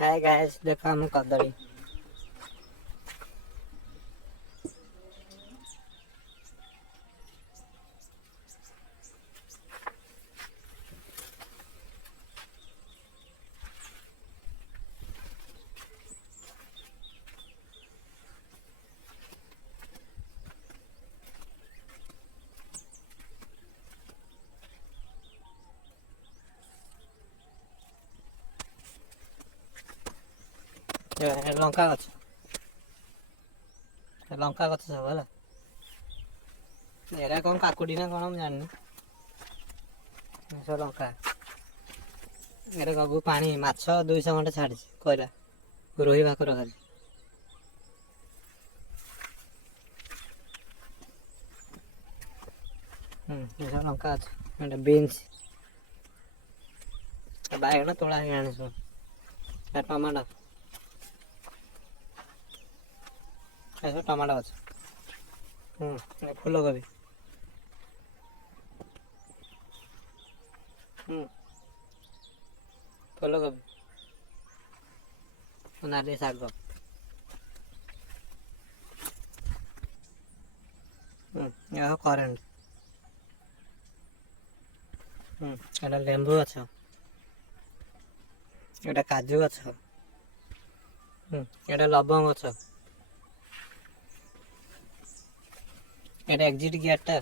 Hi guys, देखो हम कदली। लंका गछ लंका गछ सब है एरा कौन काकुड़ी ना कौन जानी सब लंका एरा गगु पानी माछ 200 घंटे छाड़ी कहला रोही भाकर खाली ये सब लंका अच्छा बीन्स बाइगण तोड़ा है आने सब टमाटो ऐसा टमाटो अच्छा फूल कोबी फूल कोबी नाली शाग यह करेंट এটা লেম্বু আছে এটা কাজু আছে এটা লবঙ্গ আছে এটা এক্সিট গিয়ারটা